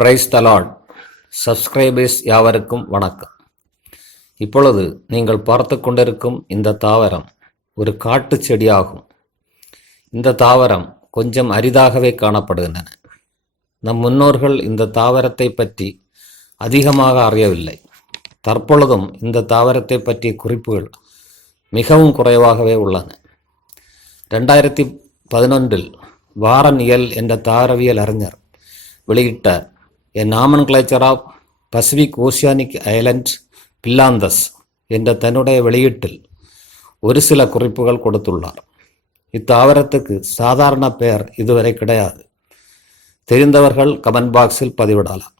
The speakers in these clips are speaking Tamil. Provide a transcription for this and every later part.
Praise the Lord. சப்ஸ்கிரைபர்ஸ் யாவருக்கும் வணக்கம். இப்பொழுது நீங்கள் பார்த்து கொண்டிருக்கும் இந்த தாவரம் ஒரு காட்டு செடியாகும். இந்த தாவரம் கொஞ்சம் அரிதாகவே காணப்படுகின்றன. நம் முன்னோர்கள் இந்த தாவரத்தை பற்றி அதிகமாக அறியவில்லை. தற்பொழுதும் இந்த தாவரத்தை பற்றிய குறிப்புகள் மிகவும் குறைவாகவே உள்ளன. 2011 வாரன் எல் என்ற தாவரவியல் அறிஞர் வெளியிட்ட A Nomenclature of Pacific Oceanic Islands பில்லாந்தஸ் என்ற தன்னுடைய வெளியீட்டில் ஒரு சில குறிப்புகள் கொடுத்துள்ளார். இத்தாவரத்துக்கு சாதாரண பெயர் இதுவரை கிடையாது. தெரிந்தவர்கள் கமெண்ட் பாக்ஸில் பதிவிடலாம்.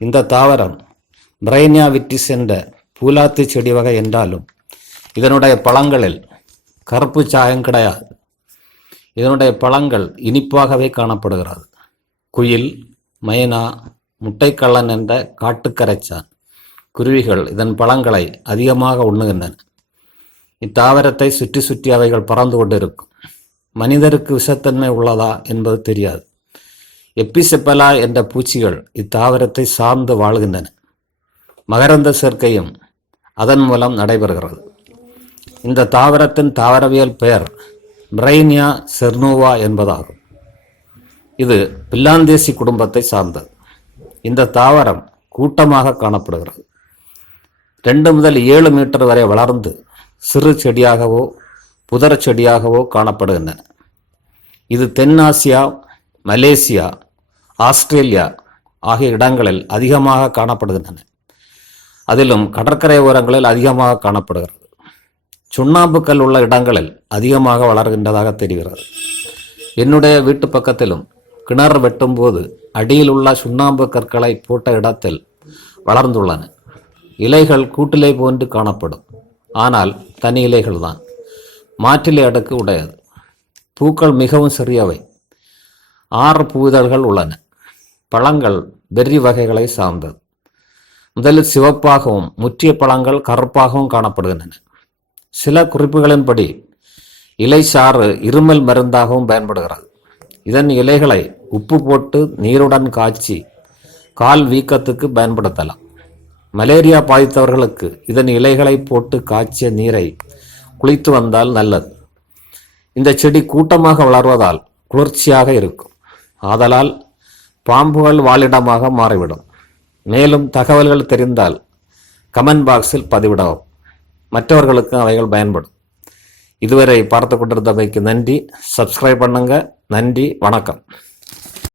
இந்த தாவரம் பிரைனியா விட்டிஸ் என்ற பூலாத்து செடி வகை என்றாலும் இதனுடைய பழங்களில் கருப்பு சாயம் கிடையாது. இதனுடைய பழங்கள் இனிப்பாகவே காணப்படுகிறது. குயில், மைனா, முட்டைக்கள்ளன் என்ற காட்டுக்கரைச்சான் குருவிகள் இதன் பழங்களை அதிகமாக உண்ணுகின்றன. இத்தாவரத்தை சுற்றி சுற்றி அவைகள் பறந்து கொண்டிருக்கும். மனிதருக்கு விஷத்தன்மை உள்ளதா என்பது தெரியாது. எப்பிசெப்பலா என்ற பூச்சிகள் இத்தாவரத்தை சார்ந்து வாழ்கின்றன. மகரந்த சேர்க்கையும் அதன் மூலம் நடைபெறுகிறது. இந்த தாவரத்தின் தாவரவியல் பெயர் பிரைனியா cernua என்பதாகும். இது பில்லாந்தேசி குடும்பத்தை சார்ந்தது. இந்த தாவரம் கூட்டமாக காணப்படுகிறது. 2 முதல் 7 மீட்டர் வரை வளர்ந்து சிறு செடியாகவோ புதர செடியாகவோ காணப்படுகின்றன. இது தென்னாசியா, மலேசியா, ஆஸ்திரேலியா ஆகிய இடங்களில் அதிகமாக காணப்படுகின்றன. அதிலும் கடற்கரை ஓரங்களில் அதிகமாக காணப்படுகிறது. சுண்ணாம்புக்கல் உள்ள இடங்களில் அதிகமாக வளர்கின்றதாக தெரிகிறது. என்னுடைய வீட்டு பக்கத்திலும் கிணறு வெட்டும் போது அடியில் உள்ள சுண்ணாம்பு கற்களை போட்ட இடத்தில் வளர்ந்துள்ளன. இலைகள் கூட்டிலை போன்று காணப்படும். ஆனால் தனி இலைகள் தான். மாற்றிலை அடுக்கு உடையது. பூக்கள் மிகவும் சிறியவை. 6 பூதழ்கள் உள்ளன. பழங்கள் பெர்ரி வகைகளை சார்ந்தது. முதலில் சிவப்பாகவும் முற்றிய பழங்கள் கருப்பாகவும் காணப்படுகின்றன. சில குறிப்புகளின்படி இலை சாறு இருமல் மருந்தாகவும் பயன்படுகிறது. இதன் இலைகளை உப்பு போட்டு நீருடன் காய்ச்சி கால் வீக்கத்துக்கு பயன்படுத்தலாம். மலேரியா பாதித்தவர்களுக்கு இதன் இலைகளை போட்டு காய்ச்சிய நீரை குளித்து வந்தால் நல்லது. இந்த செடி கூட்டமாக வளர்வதால் குளிர்ச்சியாக இருக்கும். ஆதலால் பாம்புகள் வாழிடமாக மாறிவிடும். மேலும் தகவல்கள் தெரிந்தால் கமெண்ட் பாக்ஸில் பதிவிடவும். மற்றவர்களுக்கு அவைகள் பயன்படும். இதுவரை பார்த்து கொண்டிருந்தமைக்கு நன்றி. சப்ஸ்கிரைப் பண்ணுங்க. நன்றி, வணக்கம்.